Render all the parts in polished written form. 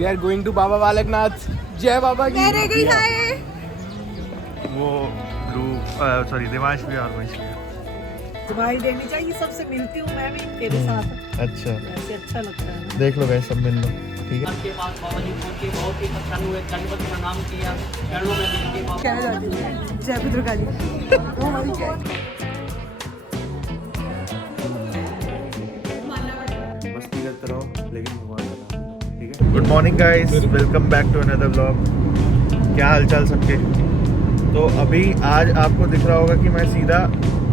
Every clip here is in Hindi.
We are going to Baba Balaknath. जय बाबा की। मैं रह गई हाय। वो सॉरी देवांश भी और वंश भी। तुम्हारी देनी चाहिए, सबसे मिलती हूँ मैं भी तेरे साथ। अच्छा ऐसे अच्छा लगता है ना। देख लो गाइस, सब मिल लो। ठीक है। के पास बाबा जी पहुंचे, बहुत ही प्रसन्न हुए, गणपति का नाम किया, चरणों में गिर के बाबा क्या जाती है जय भद्रकाली। वो हमारी जय। मस्ती करते रहो लेकिन भगवान का नाम। ठीक है। Good morning guys, welcome back to another vlog. क्या हालचाल सबके। तो अभी आज आपको दिख रहा होगा कि मैं सीधा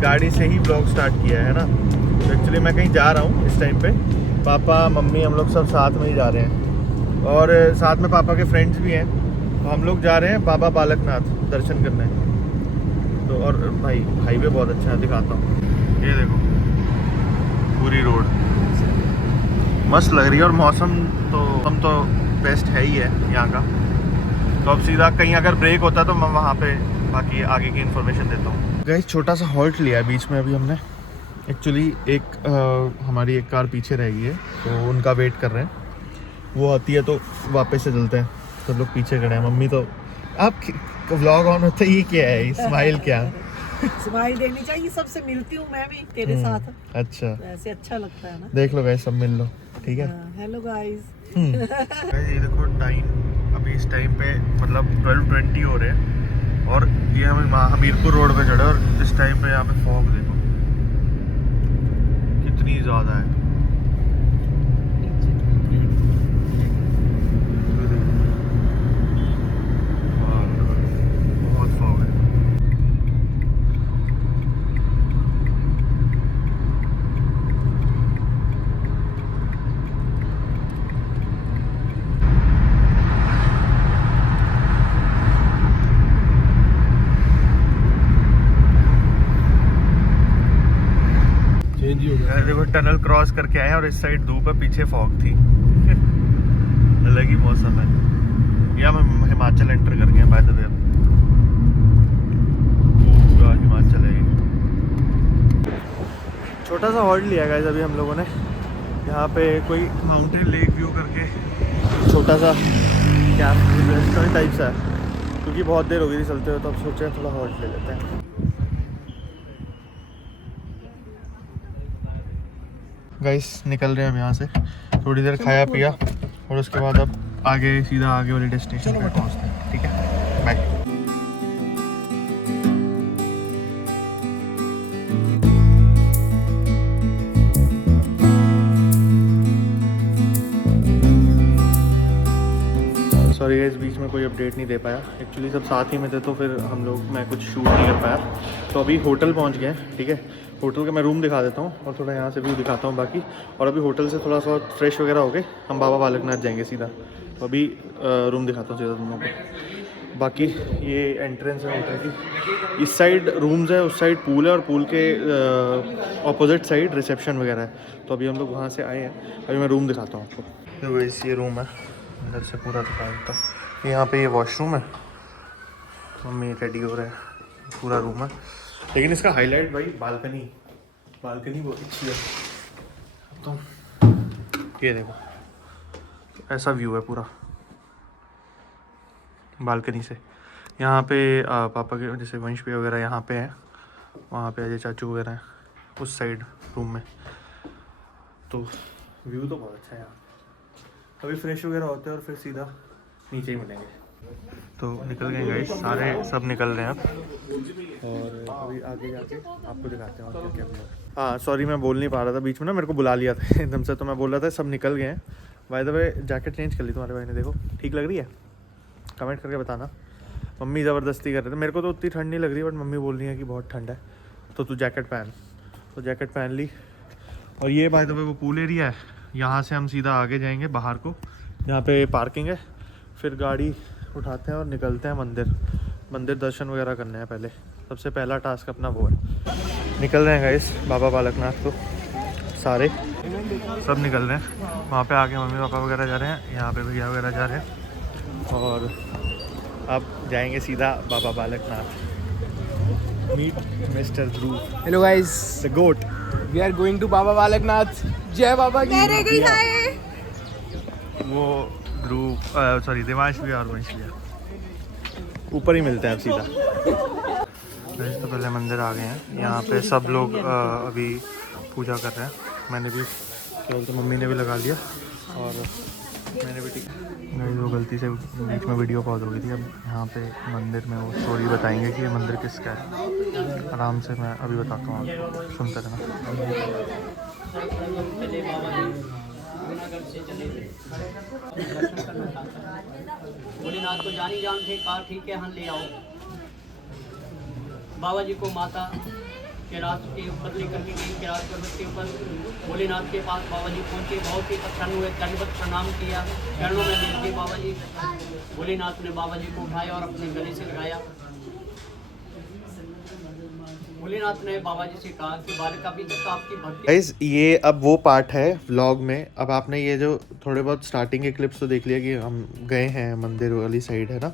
गाड़ी से ही व्लॉग स्टार्ट किया है ना। तो एक्चुअली मैं कहीं जा रहा हूँ इस टाइम पे। पापा मम्मी हम लोग सब साथ में ही जा रहे हैं और साथ में पापा के फ्रेंड्स भी हैं। तो हम लोग जा रहे हैं बाबा बालकनाथ दर्शन करने। तो और भाई हाईवे बहुत अच्छा है, दिखाता हूँ। ये देखो पूरी रोड मस्त लग रही है और मौसम तो बेस्ट है ही है यहाँ का। तो अब सीधा कहीं अगर ब्रेक होता तो मैं वहाँ पे बाकी आगे की इन्फॉर्मेशन देता हूँ। गाइस छोटा सा हॉल्ट लिया है बीच में अभी हमने। एक्चुअली हमारी एक कार पीछे रह गई है तो उनका वेट कर रहे हैं। वो आती है तो वापस से चलते हैं। सब लोग पीछे खड़े हैं। मम्मी तो आप व्लॉग ऑन होता है, ये क्या है स्माइल क्या। स्माइल देनी चाहिए, सबसे मिलती हूँ मैं भी तेरे साथ। अच्छा ऐसे अच्छा लगता है ना। देख लो गाइस, सब मिल लो। ठीक है। Hello guys. ये देखो टाइम अभी इस टाइम पे मतलब 12:20 हो रहे हैं और ये हम हमीरपुर रोड पे चढ़े और इस टाइम पे यहाँ पे फॉग देखो कितनी ज़्यादा है। बहुत फॉग है। देखो टनल क्रॉस करके आए हैं और इस साइड धूप है, पीछे फॉग थी। अलग ही मौसम है। ये हम हिमाचल एंटर कर गए हैं बाय द वे। पूरा हिमाचल है। छोटा सा हॉल्ट लिया गाइस अभी हम लोगों ने। यहाँ पे कोई माउंटेन लेक व्यू करके छोटा सा क्या रेस्टोरेंट टाइप सा है, क्योंकि बहुत देर हो गई थी चलते हुए तो अब सोचे थोड़ा हॉल्ट ले लेते हैं। गाइस निकल रहे हैं हम यहाँ से। थोड़ी देर खाया पिया और उसके बाद अब सीधा आगे वाली डेस्टिनेशन पे पहुँचते हैं। ठीक है, बाय। सॉरी गाइस, बीच में कोई अपडेट नहीं दे पाया। एक्चुअली सब साथ ही में थे तो फिर मैं कुछ शूट नहीं कर पाया। तो अभी होटल पहुँच गए हैं। ठीक है, होटल का मैं रूम दिखा देता हूँ और थोड़ा यहाँ से व्यू दिखाता हूँ बाकी। और अभी होटल से थोड़ा सा फ्रेश वगैरह हो गए हम बाबा बालकनाथ जाएंगे सीधा। तो अभी रूम दिखाता हूँ सीधा तुम लोगों को। बाकी ये एंट्रेंस है होटल की। इस साइड रूम्स है, उस साइड पूल है और पूल के ऑपोजिट साइड रिसेप्शन वगैरह है। तो अभी हम लोग वहाँ से आए हैं। अभी मैं रूम दिखाता हूँ आपको। तो ये रूम है, अंदर से पूरा दिखा देता हूँ। यहाँ पे ये वॉशरूम है, मम्मी रेडी हो रहे हैं। पूरा रूम है लेकिन इसका हाईलाइट भाई बालकनी बहुत अच्छी है। तो ये देखो ऐसा व्यू है पूरा बालकनी से। यहाँ पे पापा के जैसे वंश भी वगैरह यहाँ पे हैं, वहाँ पे अजय चाचू वगैरह हैं उस साइड रूम में। तो व्यू तो बहुत अच्छा है यहाँ। अभी फ्रेश वगैरह होते हैं और फिर सीधा नीचे ही मिलेंगे। तो निकल गए गाइस, सब निकल रहे हैं अब। और अभी आगे जाके आपको दिखाते हैं और क्या क्या। हाँ सॉरी, मैं बोल नहीं पा रहा था बीच में ना, मेरे को बुला लिया था एकदम से। तो मैं बोल रहा था सब निकल गए हैं। By the way jacket change कर ली तुम्हारे भाई ने, देखो ठीक लग रही है? कमेंट करके बताना। मम्मी ज़बरदस्ती कर रहे थे, मेरे को तो उतनी ठंड नहीं लग रही बट मम्मी बोल रही है कि बहुत ठंड है तो तू जैकेट पहन। तो जैकेट पहन ली। और ये बाय द वे वो पूल एरिया है, यहाँ से हम सीधा आगे जाएंगे बाहर को। यहाँ पे पार्किंग है, फिर गाड़ी उठाते हैं और निकलते हैं मंदिर दर्शन वगैरह करने हैं पहले। सबसे पहला टास्क अपना वो है। निकल रहे हैं गाइस बाबा बालकनाथ को, सारे सब निकल रहे हैं। वहाँ पे आगे मम्मी पापा वगैरह जा रहे हैं, यहाँ पे भैया वगैरह जा रहे हैं और अब जाएंगे सीधा Baba Balaknath. Meet mister Dhruv. Hello guys, the goat. We are going to Baba Balaknath. जय बाबा की। मैं रह गई हाय। वो ध्रुव सॉरी देवांश भी और वंश भी ऊपर ही मिलते हैं अब सीधा। तो पहले मंदिर आ गए हैं, यहाँ पे सब लोग अभी पूजा कर रहे हैं। मैंने भी केवल तो मम्मी ने भी लगा लिया और मैंने भी ठीक वो गलती से बीच में वीडियो पॉज हो गई थी। अब यहाँ पे मंदिर में वो स्टोरी बताएंगे कि ये मंदिर किसका है। आराम से मैं अभी बताता हूँ, सुनते रहना। भोलेनाथ को जानी जान थे, कहा ठीक है हम ले आओ। बाबा जी को माता के रास्ते के ऊपर लेकर के गई, के रास्ते के ऊपर भोलेनाथ के पास बाबा जी पहुँचे, बहुत ही प्रसन्न हुए, दंडवत प्रणाम किया, चरणों में गिर के बाबा जी। भोलेनाथ ने बाबा जी को उठाया और अपने गले से लगाया। भोलेनाथ ने बाबा जी से कहा कि बालिका भी जब आपकी भक्ति। गाइस ये अब वो पार्ट है व्लॉग में। अब आपने ये जो थोड़े बहुत स्टार्टिंग के क्लिप्स तो देख लिया कि हम गए हैं मंदिर वाली साइड है ना,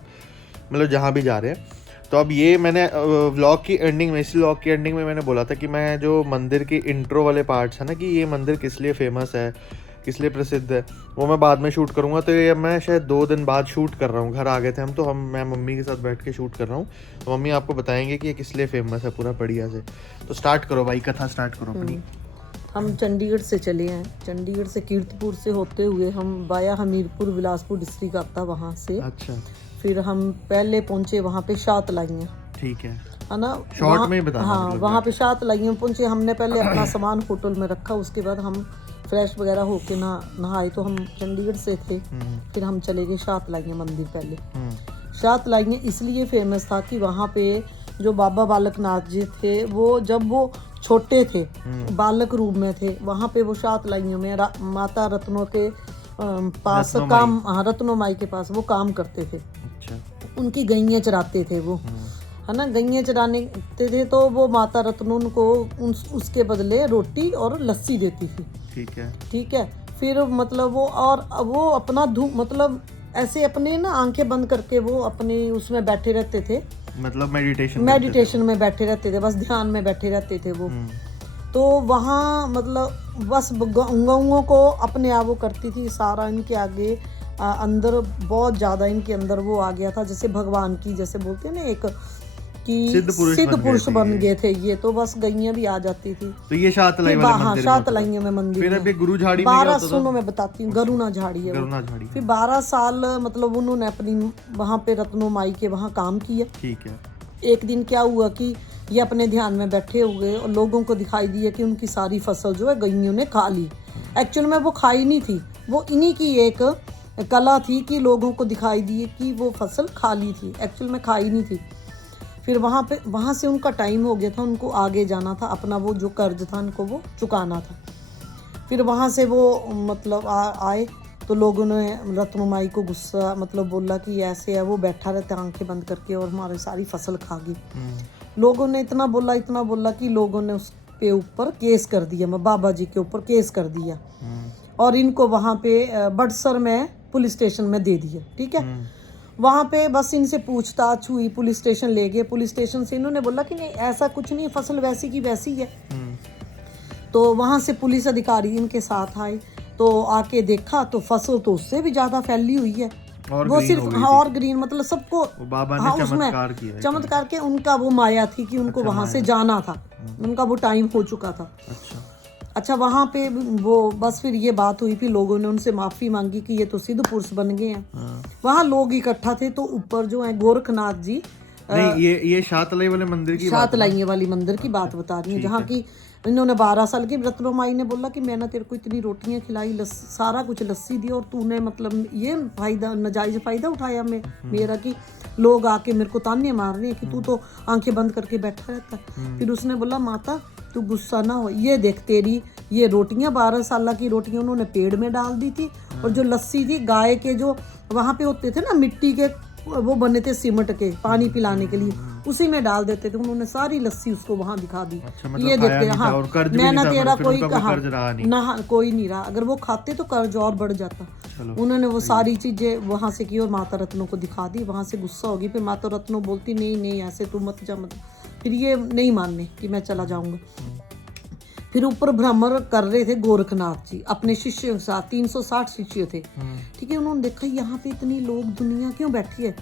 मतलब जहाँ भी जा रहे हैं। तो अब ये मैंने व्लॉग की एंडिंग में, इसी व्लॉग की एंडिंग में मैंने बोला था कि मैं जो मंदिर की इंट्रो वाले पार्ट्स है ना, कि ये मंदिर किस लिए फेमस है, किस लिए प्रसिद्ध है, वो मैं बाद में शूट करूँगा। तो ये मैं शायद 2 दिन बाद शूट कर रहा हूँ। घर आ गए थे हम, तो मैं मम्मी के साथ बैठ के शूट कर रहा हूँ। तो मम्मी आपको बताएंगे कि ये किस लिए फेमस है पूरा बढ़िया से। तो स्टार्ट करो भाई, कथा स्टार्ट करो अपनी। हम चंडीगढ़ से चले हैं, चंडीगढ़ से कीर्तपुर से होते हुए हम वाया हमीरपुर बिलासपुर डिस्ट्रिक्ट आता वहाँ से। अच्छा, फिर हम पहले पहुँचे वहाँ पे शातलाइयाँ, ठीक है ना, शॉर्ट में ही बताना। हाँ मतलब वहाँ पे शातलाइयाँ पहुँचे। हमने पहले अपना सामान होटल में रखा, उसके बाद हम फ्रेश वगैरह होके नहाए। तो हम चंडीगढ़ से थे, फिर हम चले गए शातलाइयाँ मंदिर। पहले शातलाइयाँ इसलिए फेमस था कि वहाँ पे जो बाबा बालकनाथ जी थे, वो जब वो छोटे थे, बालक रूप में थे, वहाँ पे वो शातलाइयों में माता रत्नों के पास काम, रत्नो माई के पास वो काम करते थे। अच्छा, उनकी गैया चराते थे वो, है ना, गैया चराने थे। तो वो माता रत्नो उनको उसके बदले रोटी और लस्सी देती थी। ठीक है। फिर मतलब वो अपना मतलब ऐसे अपने ना आंखें बंद करके वो अपने उसमें बैठे रहते थे, मतलब मेडिटेशन में बैठे रहते थे, बस ध्यान में बैठे रहते थे वो। तो वहाँ मतलब बस गौओं को अपने आप वो करती थी सारा। इनके आगे अंदर बहुत ज़्यादा इनके अंदर वो आ गया था, जैसे भगवान की, जैसे बोलते हैं ना एक कि सिद्ध पुरुष बन गए थे ये। तो बस गैया भी आ जाती थी। तो ये शातलाइयों में मंदिर। फिर अभी गुरु झाड़ी 12 सुनो मैं बताती हूँ, गरुना झाड़ी है वो। फिर 12 साल मतलब उन्होंने अपनी वहाँ पे रत्नो माई के वहाँ काम किया। ठीक है। एक दिन क्या हुआ कि ये अपने ध्यान में बैठे हुए और लोगों को दिखाई दिया कि उनकी सारी फसल जो है गैयों ने खा ली। एक्चुअल में वो खाई नहीं थी, वो इन्हीं की एक कला थी कि लोगों को दिखाई दिए कि वो फसल खा ली थी, एक्चुअल में खाई नहीं थी। फिर वहाँ से उनका टाइम हो गया था, उनको आगे जाना था, अपना वो जो कर्ज था उनको वो चुकाना था। फिर वहाँ से वो मतलब आए तो लोगों ने रत्नो माई को गुस्सा मतलब बोला कि ऐसे है, वो बैठा रहता आंखें बंद करके और हमारी सारी फसल खा गई। लोगों ने इतना बोला कि लोगों ने उसके ऊपर केस कर दिया, बाबा जी के ऊपर केस कर दिया और इनको वहाँ पे बड़सर में पुलिस स्टेशन में दे दिया। ठीक है। वहाँ पे बस इनसे पूछताछ हुई, पुलिस स्टेशन ले गए। पुलिस स्टेशन से इन्होंने बोला कि नहीं ऐसा कुछ नहीं, फसल वैसी की वैसी है। तो वहाँ से पुलिस अधिकारी इनके साथ आए, तो आके देखा तो फसल तो उससे भी ज्यादा फैली हुई है, वो सिर्फ और ग्रीन मतलब सबको बाबा ने चमत्कार के उनका वो माया थी कि उनको वहाँ से जाना था, उनका वो टाइम हो चुका था। अच्छा वहाँ पे वो बस फिर ये बात हुई, फिर लोगों ने उनसे माफ़ी मांगी कि ये तो सिद्ध पुरुष बन गए हैं। वहाँ लोग इकट्ठा थे, तो ऊपर जो है गोरखनाथ जी, नहीं ये शातलाई वाले मंदिर की, शातलाई वाली मंदिर की बात बता रही हूँ, जहाँ की इन्होंने 12 साल की रत्नो माई ने बोला कि मैंने तेरे को इतनी रोटियां खिलाई, सारा कुछ लस्सी दी, और तूने मतलब ये फायदा नाजायज फायदा उठाया मेरा कि लोग आके मेरे को ताने मार रहे हैं कि तू तो आंखें बंद करके बैठा रहता है। फिर उसने बोला माता तू गुस्सा ना हो, ये देख तेरी ये रोटियां 12 साल की रोटियां उन्होंने पेड़ में डाल दी थी, और जो लस्सी थी गाय के जो वहाँ पे होते थे ना मिट्टी के वो बने थे सीमेंट के पानी पिलाने के लिए, उसी में डाल देते थे। उन्होंने सारी लस्सी उसको वहां दिखा दी। मतलब ये देखते हाँ मैंने तेरा कोई कहा ना कोई नहीं रहा, अगर वो खाते तो कर्ज और बढ़ जाता। उन्होंने वो सारी चीजें वहां से की और माता रत्नों को दिखा दी। वहां से गुस्सा होगी, फिर माता रत्नों बोलती नहीं नहीं ऐसे तू मत जा, मत। फिर ये नहीं मानने कि मैं चला जाऊंगा। फिर ऊपर भ्रमण कर रहे थे गोरखनाथ जी अपने शिष्यों के साथ, 360 शिष्य थे। ठीक है, उन्होंने देखा यहाँ पे इतनी लोग दुनिया क्यों बैठी है,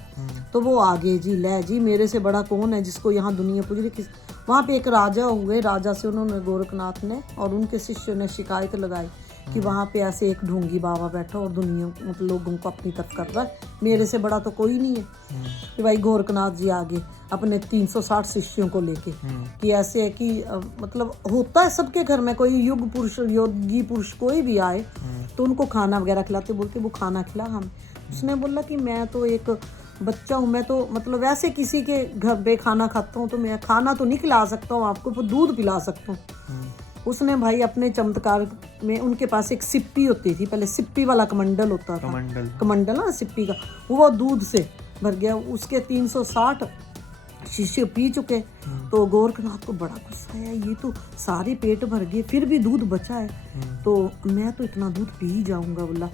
तो वो आगे जी ले जी मेरे से बड़ा कौन है जिसको यहाँ दुनिया पूज रही। वहाँ पे एक राजा हुए, राजा से उन्होंने गोरखनाथ ने और उनके शिष्यों ने शिकायत लगाई कि वहाँ पे ऐसे एक ढोंगी बाबा बैठा और दुनिया मतलब लोगों को अपनी तरफ कर रहा है, मेरे से बड़ा तो कोई नहीं है। कि भाई गोरखनाथ जी आगे अपने 360 शिष्यों को लेके कि ऐसे है कि मतलब होता है सबके घर में, कोई युग पुरुष योगी पुरुष कोई भी आए तो उनको खाना वगैरह खिलाते, बोलते वो खाना खिला हम। उसने बोला कि मैं तो एक बच्चा हूँ, मैं तो मतलब वैसे किसी के घर पे खाना खाता हूँ तो मैं खाना तो नहीं खिला सकता हूँ आपको, वो दूध पिला सकता हूँ। उसने भाई अपने चमत्कार में, उनके पास एक सिप्पी होती थी पहले, सिप्पी वाला कमंडल होता था, कमंडल ना सिप्पी का, वो दूध से भर गया। उसके 360 शिष्य पी चुके। तो गोरखनाथ को बड़ा गुस्सा आया, ये तो सारे पेट भर गए फिर भी दूध बचा है, तो मैं तो इतना दूध पी ही जाऊंगा बोला।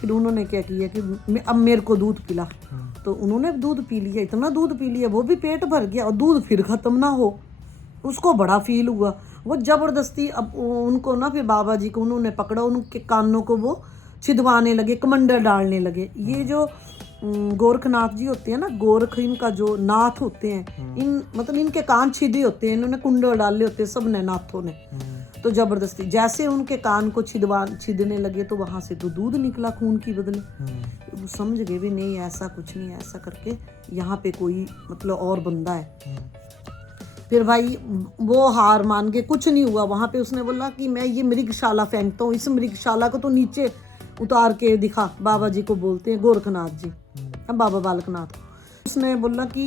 फिर उन्होंने क्या किया कि अब मेरे को दूध पिला, तो उन्होंने दूध पी लिया, इतना दूध पी लिया वो भी पेट भर गया और दूध फिर खत्म ना हो, उसको बड़ा फील हुआ। वो जबरदस्ती अब उनको ना, फिर बाबा जी को उन्होंने पकड़ा, उनके कानों को वो छिदवाने लगे, कमंडल डालने लगे। ये जो गोरखनाथ जी होते हैं ना, गोरख इनका जो नाथ होते हैं, इन मतलब इनके कान छिदे होते हैं, इन्होंने कुंडल डाले होते हैं सब ने, नाथों ने। तो जबरदस्ती जैसे उनके कान को छिदने लगे तो वहां से तो दूध निकला खून की बदले। वो समझ गए भी नहीं ऐसा कुछ नहीं, ऐसा करके यहाँ पे कोई मतलब और बंदा है। फिर भाई वो हार मान के, कुछ नहीं हुआ वहां पे। उसने बोला कि मैं ये मृगशाला फेंकता हूँ, इस मृगशाला को तो नीचे उतार के दिखा। बाबा जी को बोलते हैं गोरखनाथ जी, बाबा बालकनाथ। उसने बोला कि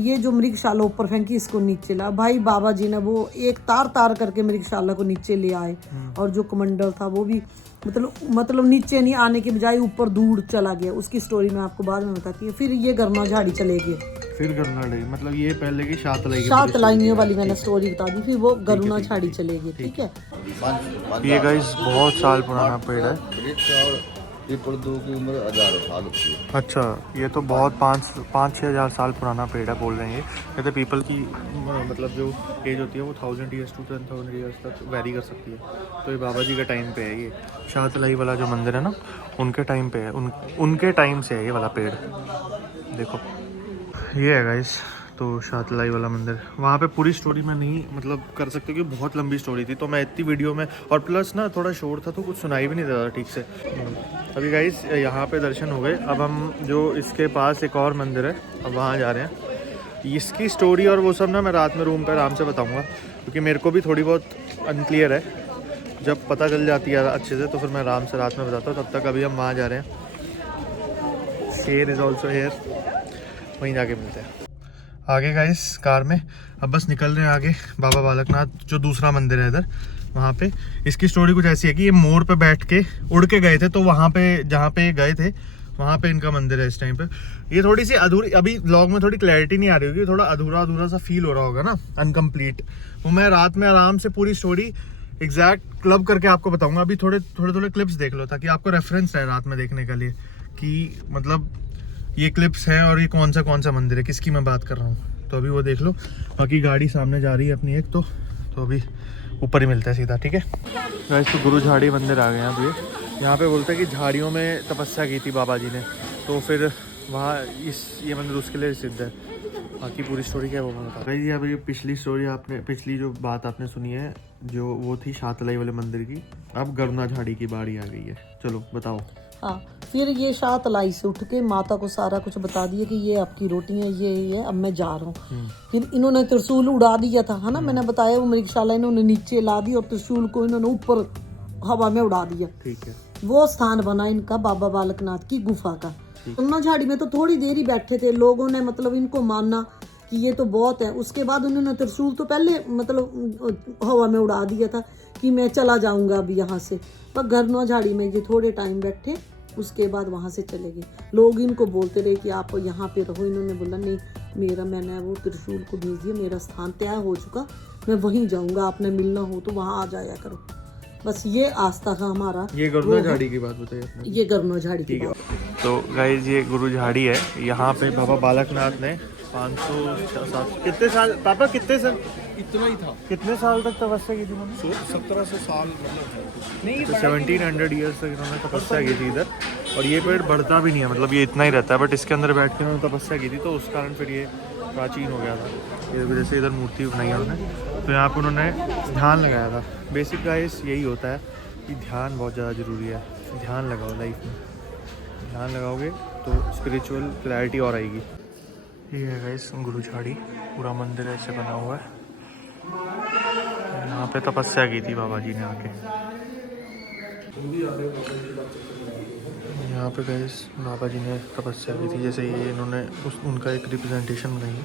ये जो मृगशाला ऊपर फेंकी इसको नीचे ला। भाई बाबा जी ने वो एक तार तार करके मृगशाला को नीचे ले आए, और जो कमंडल था वो भी मतलब नीचे नहीं आने के बजाय ऊपर दूर चला गया। उसकी स्टोरी मैं आपको बाद में बताती है। फिर ये गरमा झाड़ी चले गए, फिर गरुणा मतलब ये पहले की सात लाइनियों वाली मैंने स्टोरी बता दी। फिर वो गरुणा झाड़ी चले गए। ठीक है, ये गाइस बहुत साल पुराना पेड़ है, ये पर्दों की उम्र 1000 साल होती है। अच्छा, ये तो बहुत 5-6 हज़ार साल पुराना पेड़ है बोल रहे हैं। ये कहते पीपल की मतलब जो एज होती है वो 1000 ईयर्स to 10,000 ईयर्स तक वेरी कर सकती है। तो ये बाबा जी का टाइम पे है। ये शाहतलाई वाला जो मंदिर है ना, उनके टाइम पे है, उनके टाइम से है ये वाला पेड़। देखो ये है गाइस, तो शाहतलाई वाला मंदिर। वहाँ पे पूरी स्टोरी मैं नहीं मतलब कर सकती क्योंकि बहुत लंबी स्टोरी थी, तो मैं इतनी वीडियो में, और प्लस ना थोड़ा शोर था तो कुछ सुनाई भी नहीं देता ठीक से। अभी गाइस यहाँ पे दर्शन हो गए। अब हम जो इसके पास एक और मंदिर है, अब वहाँ जा रहे हैं। इसकी स्टोरी और वो सब ना मैं रात में रूम पर आराम से बताऊँगा, क्योंकि मेरे को भी थोड़ी बहुत अनक्लियर है। जब पता चल जाती है अच्छे से तो फिर मैं आराम से रात में बताता हूँ। तब तक अभी हम वहाँ जा रहे हैं। शेर इज़ ऑल्सो हेयर, वहीं जाके मिलते हैं आगे गाइस कार में। अब बस निकल रहे हैं आगे। बाबा बालकनाथ जो दूसरा मंदिर है इधर, वहाँ पे इसकी स्टोरी कुछ ऐसी है कि ये मोर पे बैठ के उड़ के गए थे, तो वहाँ पे जहाँ पे गए थे वहाँ पे इनका मंदिर है इस टाइम पे। ये थोड़ी सी अधूरी, अभी व्लॉग में थोड़ी क्लैरिटी नहीं आ रही होगी, थोड़ा अधूरा सा फील हो रहा होगा ना, अनकम्प्लीट। वो मैं रात में आराम से पूरी स्टोरी एग्जैक्ट क्लब करके आपको बताऊँगा। अभी थोड़े क्लिप्स देख लो ताकि आपको रेफरेंस है रात में देखने के लिए कि मतलब ये क्लिप्स हैं और ये कौन सा मंदिर है, किसकी मैं बात कर रहा हूँ। तो अभी वो देख लो। बाकी गाड़ी सामने जा रही है अपनी एक, तो अभी ऊपर ही मिलता है सीधा। ठीक है गाइस, तो गुरु झाड़ी मंदिर आ गए हैं अभी। यहाँ पे बोलते हैं कि झाड़ियों में तपस्या की थी बाबा जी ने, तो फिर वहाँ ये मंदिर उसके लिए सिद्ध है। बाकी पूरी स्टोरी क्या है वो मैं बता रही थी। अभी पिछली जो बात आपने सुनी है, जो वो थी शाहतलाई वाले मंदिर की। अब गरुणा झाड़ी की बारी आ गई है। चलो बताओ। हाँ, फिर ये शाहतलाई से उठ के माता को सारा कुछ बता दिया कि ये आपकी रोटी है, ये अब मैं जा रहा हूँ। फिर इन्होंने त्रिशूल उड़ा दिया था, है ना, मैंने बताया। वो मृगशाला इन्होंने नीचे ला दी और त्रिशूल को इन्होंने ऊपर हवा में उड़ा दिया। ठीक है, वो स्थान बना इनका बाबा बालकनाथ की गुफा का। गरुणा झाड़ी में तो थोड़ी देर ही बैठे थे लोगों ने, मतलब इनको माना कि ये तो बहुत है। उसके बाद उन्होंने त्रिशूल तो पहले मतलब हवा में उड़ा दिया था कि मैं चला जाऊंगा अब यहाँ से। पर गरुणा झाड़ी में ये थोड़े टाइम बैठे, उसके बाद वहाँ से चले गए। लोग इनको बोलते रहे कि आप यहाँ पे रहो। इन्होंने बोला नहीं, मैंने वो त्रिशूल को भेज दिया, मेरा स्थान तय हो चुका, मैं वहीं जाऊँगा, आपने मिलना हो तो वहाँ आ जाया करो। बस ये आस्था था हमारा। ये गरुणा झाड़ी की बात बताइए आपने। ये गरुणा झाड़ी की बात। तो गाइस ये गुरु झाड़ी है। यहाँ पे बाबा बालकनाथ ने 500 कितने साल पापा, कितने साल, इतना ही था। कितने साल तक तपस्या की थी उन्होंने? 1700 साल मतलब तो 1700 ईयर्स तक इन्होंने तपस्या की थी इधर। और ये पेड़ बढ़ता भी नहीं है, मतलब ये इतना ही रहता है, बट इसके अंदर बैठ के उन्होंने तपस्या की थी, तो उस कारण फिर ये प्राचीन हो गया था। इस वजह से इधर मूर्ति बनाई है उन्होंने। तो यहाँ पर उन्होंने ध्यान लगाया था। बेसिक गाइस यही होता है कि ध्यान बहुत ज़्यादा ज़रूरी है। ध्यान लगाओ लाइफ में, ध्यान लगाओगे तो स्पिरिचुअल क्लैरिटी और आएगी। ये है गाइस गुरु झाड़ी, पूरा मंदिर ऐसे बना हुआ है। यहाँ पे तपस्या की थी बाबा जी ने आके। यहाँ पे गाइस बाबा जी ने तपस्या की थी, जैसे ये इन्होंने उनका एक रिप्रेजेंटेशन बनाई है,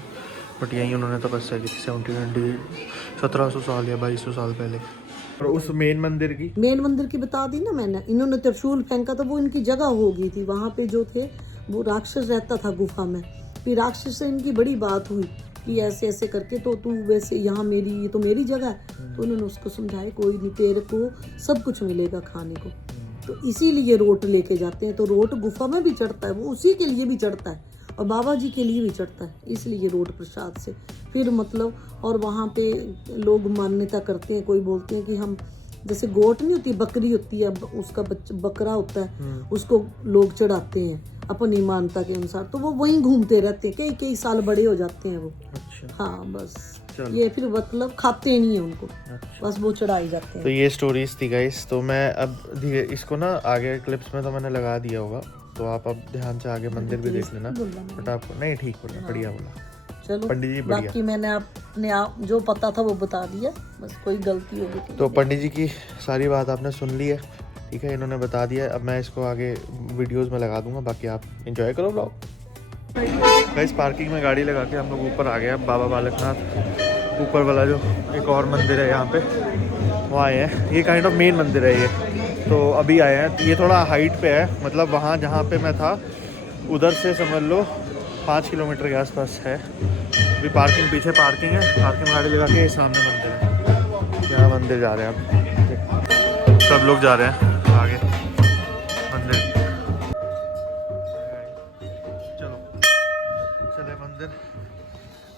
बट यहीं उन्होंने तपस्या की थी 1700 साल या 2200 साल पहले। और उस मेन मंदिर की बता दी ना मैंने। इन्होंने त्रिशूल फेंका तो वो इनकी जगह हो गई थी। वहाँ पे जो थे वो राक्षस रहता था गुफा में। फिर राक्षस से इनकी बड़ी बात हुई कि ऐसे ऐसे करके तो तू वैसे यहाँ मेरी, ये तो मेरी जगह है। तो उन्होंने उसको समझाया कोई नहीं, तेरे को सब कुछ मिलेगा खाने को। तो इसीलिए रोट लेके जाते हैं। तो रोट गुफा में भी चढ़ता है, वो उसी के लिए भी चढ़ता है और बाबा जी के लिए भी चढ़ता है, इसलिए रोट प्रसाद से। फिर मतलब और वहाँ पे लोग मान्यता करते हैं, कोई बोलते हैं कि हम जैसे गोट नहीं होती, बकरी होती है, उसका बकरा होता है, उसको लोग चढ़ाते हैं अपनी मान्यता के अनुसार। तो वो वहीं घूमते रहते हैं, कई कई साल बड़े हो जाते हैं वो। अच्छा। हाँ बस ये फिर मतलब खाते नहीं है उनको। अच्छा। बस वो चढ़ाई जाते हैं। तो ये स्टोरीज थी गाइस। तो मैं अब धीरे इसको ना आगे क्लिप्स में तो मैंने लगा दिया होगा, तो आप अब ध्यान से आगे मंदिर भी देख लेना। बट आपको नहीं, ठीक बोला, बढ़िया बोला। चलो पंडित जी बढ़िया। बाकी मैंने अपने आप जो पता था वो बता दिया, बस कोई गलती होगी तो पंडित जी की सारी बात आपने सुन ली है, ठीक है, इन्होंने बता दिया। अब मैं इसको आगे वीडियोस में लगा दूंगा, बाकी आप एंजॉय करो ब्लॉग। गाइस पार्किंग में गाड़ी लगा के हम लोग ऊपर आ गए। अब बाबा बालकनाथ ऊपर वाला जो एक और मंदिर है यहाँ पे, वो आए हैं। ये काइंड ऑफ मेन मंदिर है ये, तो अभी आए हैं। ये थोड़ा हाइट पे है, मतलब वहाँ जहाँ पे मैं था उधर से समझ लो 5 किलोमीटर के आसपास है। अभी पार्किंग, पीछे पार्किंग है, पार्किंग में गाड़ी लगा के सामने मंदिर है। यहाँ मंदिर जा रहे हैं अब, सब लोग जा रहे हैं आगे मंदिर। चलो चले मंदिर।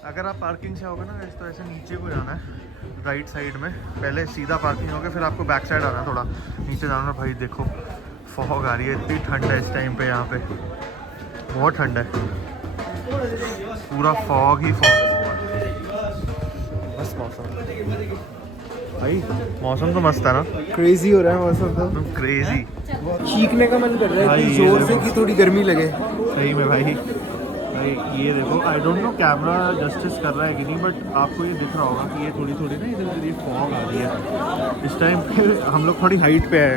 अगर आप पार्किंग से आओगे ना तो ऐसे नीचे को जाना है, राइट साइड में पहले सीधा पार्किंग होगा, फिर आपको बैक साइड आना है, थोड़ा नीचे जाना है। भाई देखो फॉग आ रही है, इतनी ठंड है इस टाइम पे, यहाँ पे बहुत ठंड है, पूरा फॉग ही फॉग। बस मौसम भाई, मौसम तो मस्त है ना, क्रेजी हो रहा है मौसम तो। क्रेजी, चीखने का मन कर रहा है भाई, कि जोर से कि थोड़ी गर्मी लगे। सही में भाई। ये देखो, I don't know camera justice कर रहा है कि नहीं, बट आपको ये दिख रहा होगा कि ये थोड़ी थोड़ी ना इधर ये फॉग आ रही है इस टाइम पे। हम लोग थोड़ी हाइट पे है,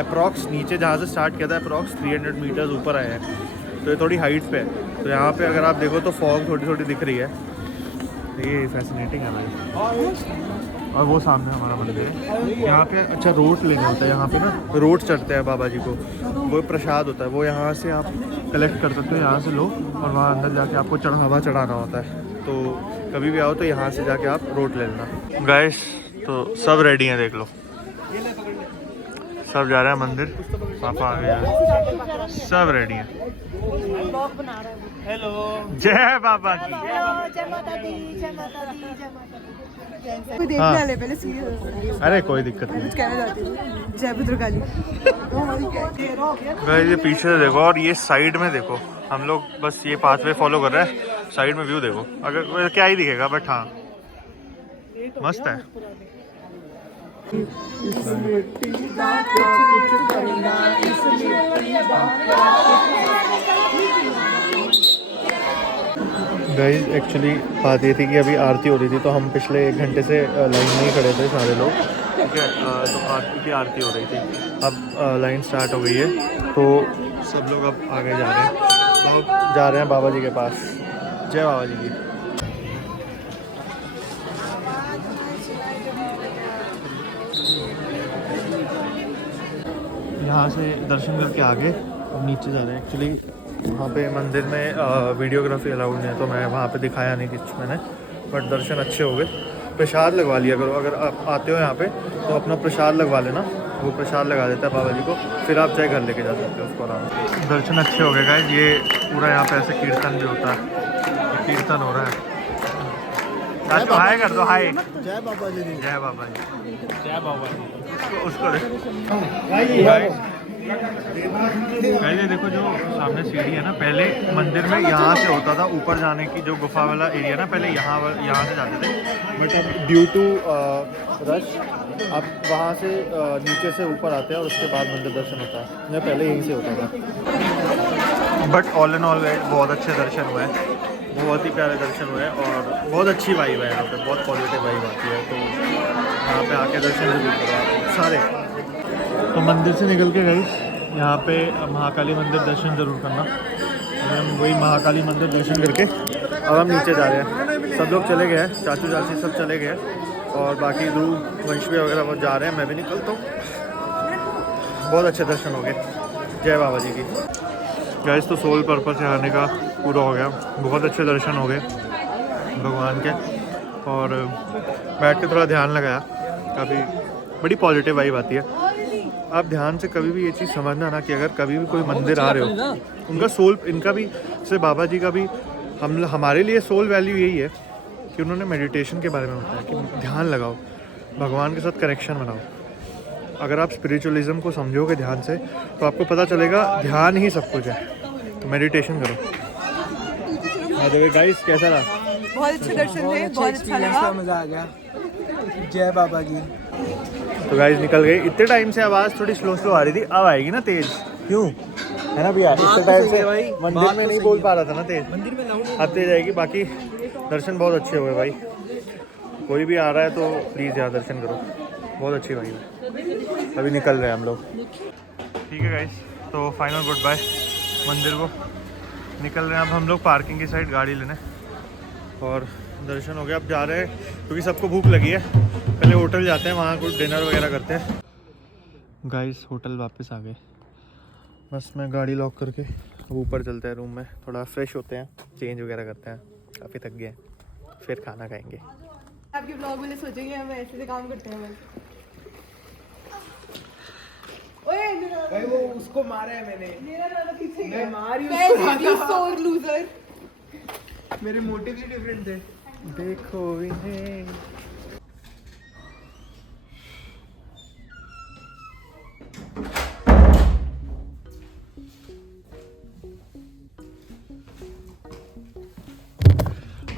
अप्रॉक्स नीचे जहाँ से स्टार्ट किया था अप्रॉक्स 300 मीटर्स ऊपर आए हैं, तो ये थोड़ी हाइट पे है। तो यहाँ पे अगर आप देखो तो फॉग थोड़ी थोड़ी दिख रही है, ये फैसिनेटिंग है भाई। और वो सामने हमारा मंदिर है। यहाँ पे अच्छा रोट लेना होता है, यहाँ पे ना रोट चढ़ते हैं बाबा जी को, वो प्रसाद होता है, वो यहाँ से आप कलेक्ट कर सकते हो, यहाँ से लो और वहाँ अंदर जाके आपको हवा चढ़ाना होता है। तो कभी भी आओ तो यहाँ से जाके आप रोट ले लेना। गाइस तो सब रेडी हैं, देख लो सब जा रहे हैं मंदिर, पापा आ गए, सब रेडी हैं। हेलो, जय बाबा की। जय माता दी, जय माता दी, जय माता दी। कोई देखने हाँ। वाले पहले सीरियस। अरे कोई दिक्कत नहीं, कुछ कहना चाहती हूँ। जय भद्रकाली। गाइस ये पीछे से देखो और ये साइड में देखो, हम लोग बस ये पाथवे फॉलो कर रहे हैं, साइड में व्यू देखो, अगर क्या ही दिखेगा, बट हाँ मस्त है। गाइस एक्चुअली बात ये थी कि अभी आरती हो रही थी, तो हम पिछले 1 घंटे से लाइन में ही खड़े थे सारे लोग, ठीक है। तो आरती की आरती हो रही थी, अब लाइन स्टार्ट हो गई है, तो सब लोग अब आगे जा रहे हैं। तो अब जा रहे हैं बाबा जी के पास। जय बाबा जी की। यहाँ से दर्शन करके आगे अब नीचे जा रहे हैं। एक्चुअली वहाँ पे मंदिर में वीडियोग्राफी अलाउड नहीं है, तो मैं वहाँ पे दिखाया नहीं कुछ मैंने, बट दर्शन अच्छे हो गए। प्रसाद लगवा लिया करो, अगर आप आते हो यहाँ पे तो अपना प्रसाद लगवा लेना, वो प्रसाद लगा देता है बाबा जी को, फिर आप चाहे घर लेके जा सकते हो उसको आराम से। दर्शन अच्छे हो गए गाइस। ये पूरा यहाँ पे ऐसे कीर्तन भी होता है, कीर्तन हो रहा है। चाचू हाय कर दो, हाय। जय बाबा जी दी। जय बाबा जी। जय बाबा जी। उसको पहले देखो जो सामने सीढ़ी है ना, पहले मंदिर में यहाँ से होता था ऊपर जाने की, जो गुफा वाला एरिया ना, पहले यहाँ से जाते थे, बट अब ड्यू टू रश अब वहाँ से नीचे से ऊपर आते हैं और उसके बाद मंदिर दर्शन होता है। या पहले यहीं से होता था। बट ऑल इन ऑल बहुत अच्छे दर्शन हुए हैं, बहुत ही प्यारे दर्शन हुए और बहुत अच्छी वाइब है यहाँ पे, बहुत पॉजिटिव वाइब आती है। तो यहाँ पे आके दर्शन जरूर करो सारे। तो मंदिर से निकल के गई यहाँ पे महाकाली मंदिर दर्शन ज़रूर करना। हम वही महाकाली मंदिर दर्शन करके अब हम नीचे जा रहे हैं। सब लोग चले गए हैं, चाचू चाची सब चले गए और बाकी ध्रुव वंशवी वगैरह वो जा रहे हैं। मैं भी निकलता हूँ। बहुत अच्छे दर्शन हो गए। जय बाबा जी की। गाइस तो सोल पर्पस से आने का पूरा हो गया। बहुत अच्छे दर्शन हो गए भगवान के और बैठ के थोड़ा ध्यान लगाया। काफ़ी बड़ी पॉजिटिव वाइब आती है। आप ध्यान से कभी भी ये चीज़ समझना ना कि अगर कभी भी कोई मंदिर आ रहे हो, उनका सोल, इनका भी जैसे बाबा जी का भी हमारे लिए सोल वैल्यू यही है कि उन्होंने मेडिटेशन के बारे में बताया कि ध्यान लगाओ, भगवान के साथ कनेक्शन बनाओ। अगर आप स्पिरिचुअलिज्म को समझोगे ध्यान से तो आपको पता चलेगा ध्यान ही सब कुछ है। तो मेडिटेशन करो। देखो गाइस कैसा रहा? बहुत अच्छे दर्शन थे, बहुत अच्छा लगा, मजा आ गया। जय बाबा जी। तो गाइस निकल गए। इतने टाइम से आवाज़ थोड़ी स्लो आ रही थी, अब आएगी ना तेज। क्यों है ना भैया? इतने टाइम से मंदिर में नहीं बोल पा रहा था ना तेज, मंदिर में अब तेज आएगी। बाकी दर्शन बहुत अच्छे हुए भाई। कोई भी आ रहा है तो प्लीज़ यहाँ दर्शन करो, बहुत अच्छी भाई है। अभी निकल रहे हैं हम लोग। ठीक है गाइस, तो फाइनल गुड बाय। मंदिर को निकल रहे हैं अब हम लोग पार्किंग की साइड गाड़ी लेने और दर्शन हो गया। अब जा रहे हैं क्योंकि सबको भूख लगी है। पहले होटल जाते हैं, वहाँ कुछ डिनर वगैरह करते हैं। गाइस होटल वापस आ गए। बस मैं गाड़ी लॉक करके अब ऊपर चलते हैं रूम में, थोड़ा फ्रेश होते हैं, चेंज वगैरह करते हैं। काफ़ी थक गए हैं, फिर खाना खाएंगे। आपके ब्लॉग में सोचेंगे हम ऐसे से काम करते हैं बस। ओए भाई वो उसको मारा है मैंने। मेरा ज्यादा पीछे मैं गया। मारी मैं उसको। सोर लूजर। मेरे मोटिव ही डिफरेंट थे। देखो इन्हें।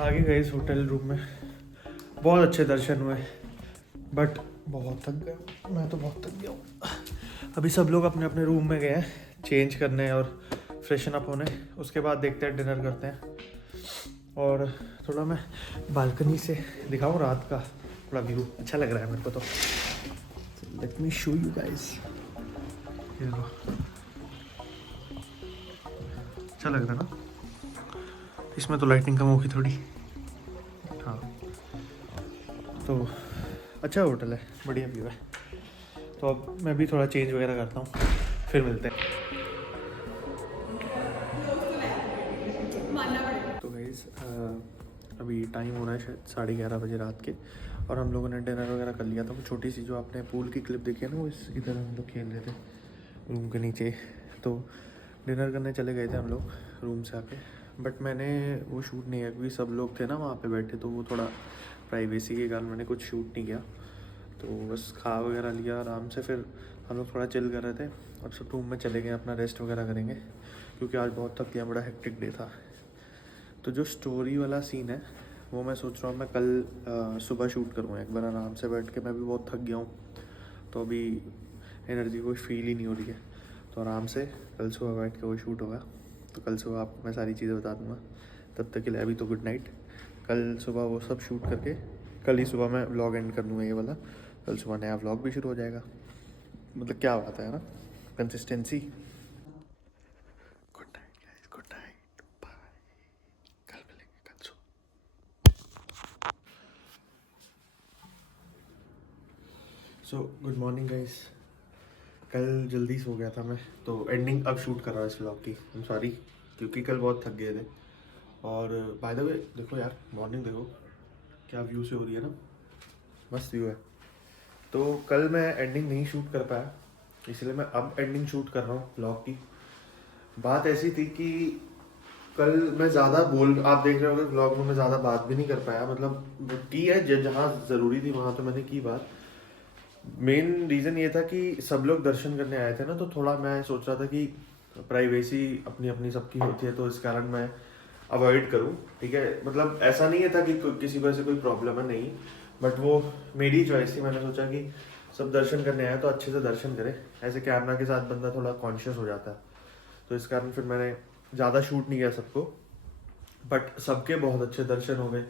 आगे गए इस होटल रूम में। बहुत अच्छे दर्शन हुए बट बहुत थक गया। मैं तो बहुत थक गया हूँ। अभी सब लोग अपने अपने रूम में गए हैं चेंज करने और फ्रेशन अप होने। उसके बाद देखते हैं, डिनर करते हैं। और थोड़ा मैं बालकनी से दिखाऊँ रात का थोड़ा व्यू। अच्छा लग रहा है मेरे को तो। Let me show you guys. ये लो, अच्छा लग रहा है ना? इसमें तो लाइटिंग कम होगी थोड़ी। हाँ तो अच्छा होटल है, बढ़िया व्यू है। तो अब मैं भी थोड़ा चेंज वगैरह करता हूँ, फिर मिलते हैं। तो गाइस अभी टाइम हो रहा है शायद 11:30 बजे रात के और हम लोगों ने डिनर वगैरह कर लिया था। वो छोटी सी जो आपने पूल की क्लिप देखी है ना, वो इधर हम लोग खेल रहे थे रूम के नीचे। तो डिनर करने चले गए थे हम लोग रूम से आके, बट मैंने वो शूट नहीं किया क्योंकि सब लोग थे ना वहाँ पे बैठे, तो वो थोड़ा प्राइवेसी के कारण मैंने कुछ शूट नहीं किया। तो बस खा वगैरह लिया आराम से, फिर हम लोग थोड़ा चिल कर रहे थे और सब रूम में चले गए, अपना रेस्ट वगैरह करेंगे क्योंकि आज बहुत थक गया, बड़ा हेक्टिक डे था। तो जो स्टोरी वाला सीन है वो मैं सोच रहा हूँ मैं कल सुबह शूट करूँगा एक बार आराम से बैठ के। मैं भी बहुत थक गया हूँ तो अभी एनर्जी कोई फील ही नहीं हो रही है, तो आराम से कल सुबह बैठ के वो शूट होगा। तो कल सुबह आपको मैं सारी चीज़ें बता दूँगा। तब तक के लिए अभी तो गुड नाइट। कल सुबह वो सब शूट करके कल ही सुबह मैं व्लॉग एंड कर दूँगा ये वाला। कल सुबह नया व्लॉग भी शुरू हो जाएगा। मतलब क्या बात है ना, consistency. Good night guys, good night, bye. कल मिलेंगे, कल सुबह। So good morning guys. कल जल्दी सो गया था मैं, तो एंडिंग अब शूट कर रहा हूँ इस व्लॉग की। आई एम सॉरी क्योंकि कल बहुत थक गए थे। और बाय द वे देखो यार, मॉर्निंग देखो क्या व्यू से हो रही है ना, मस्त व्यू है। तो कल मैं एंडिंग नहीं शूट कर पाया, इसलिए मैं अब एंडिंग शूट कर रहा हूँ व्लॉग की। बात ऐसी थी कि कल मैं ज़्यादा आप देख रहे होंगे व्लॉग में मैं ज़्यादा बात भी नहीं कर पाया, मतलब की है जहाँ ज़रूरी थी वहाँ तो मैंने की बात। मेन रीज़न ये था कि सब लोग दर्शन करने आए थे ना, तो थोड़ा मैं सोच रहा था कि प्राइवेसी अपनी अपनी सबकी होती है, तो इस कारण मैं अवॉइड करूँ, ठीक है। मतलब ऐसा नहीं है था कि किसी वजह से कोई प्रॉब्लम है, नहीं, बट वो मेरी चॉइस थी। मैंने सोचा कि सब दर्शन करने आए तो अच्छे से दर्शन करें, ऐसे कैमरा के साथ बंदा थोड़ा कॉन्शियस हो जाता है, तो इस कारण फिर मैंने ज़्यादा शूट नहीं किया सबको। बट सबके बहुत अच्छे दर्शन हो गए,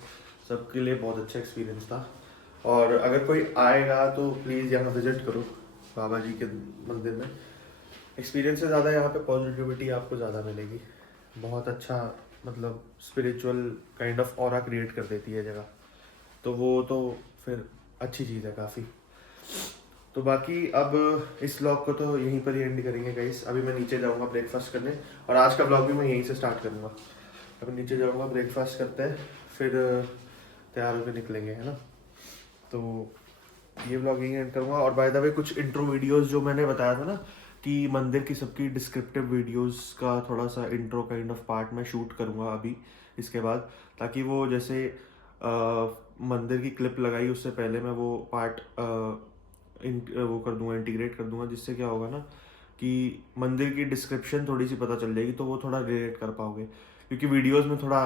सबके लिए बहुत अच्छा एक्सपीरियंस था। और अगर कोई आएगा तो प्लीज़ यहाँ विजिट करो बाबा जी के मंदिर में। एक्सपीरियंस से ज़्यादा यहाँ पे पॉजिटिविटी आपको ज़्यादा मिलेगी। बहुत अच्छा मतलब spiritual kind of aura create कर देती है जगह, तो वो तो फिर अच्छी चीज़ है काफ़ी। तो बाकी अब इस व्लॉग को तो यहीं पर ही एंड करेंगे गाइस। अभी मैं नीचे जाऊंगा ब्रेकफास्ट करने, और आज का व्लॉग भी मैं यहीं से स्टार्ट करूंगा। अभी नीचे जाऊंगा, ब्रेकफास्ट करते हैं, फिर तैयार होकर निकलेंगे, है ना। तो ये व्लॉग यहीं एंड करूंगा। और बाय द वे कुछ इंट्रो वीडियोस जो मैंने बताया था ना कि मंदिर की सबकी डिस्क्रिप्टिव वीडियोस का थोड़ा सा इंट्रो काइंड ऑफ पार्ट मैं शूट करूंगा अभी इसके बाद, ताकि वो जैसे मंदिर की क्लिप लगाई उससे पहले मैं वो पार्ट वो कर दूंगा, इंटीग्रेट कर दूंगा, जिससे क्या होगा ना कि मंदिर की डिस्क्रिप्शन थोड़ी सी पता चल जाएगी, तो वो थोड़ा रिलेट कर पाओगे, क्योंकि वीडियोस में थोड़ा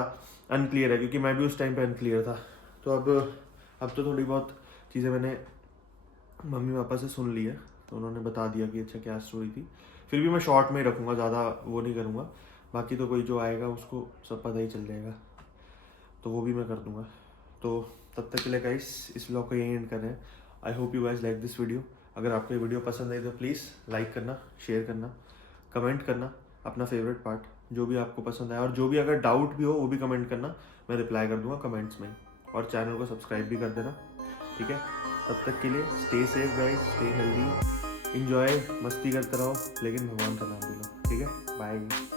अनक्लियर है, क्योंकि मैं भी उस टाइम पे अनक्लियर था। तो अब तो थोड़ी बहुत चीज़ें मैंने मम्मी पापा से सुन ली है, तो उन्होंने बता दिया कि अच्छा क्या स्टोरी थी। फिर भी मैं शॉर्ट में ही रखूँगा, ज़्यादा वो नहीं करूँगा, बाकी तो कोई जो आएगा उसको सब पता ही चल जाएगा, तो वो भी मैं कर दूँगा। तो तब तक के लिए गाइस इस व्लॉग को यहीं एंड कर रहे हैं। I hope you guys like this video. अगर आपको ये वीडियो पसंद आई तो प्लीज़ लाइक करना, शेयर करना, कमेंट करना अपना फेवरेट पार्ट जो भी आपको पसंद आया, और जो भी अगर डाउट भी हो वो भी कमेंट करना, मैं रिप्लाई कर दूंगा कमेंट्स में। और चैनल को सब्सक्राइब भी कर देना, ठीक है। तब तक के लिए stay safe guys, stay healthy, enjoy, मस्ती करते रहो, लेकिन भगवान का नाम भी लो, ठीक है। बाय।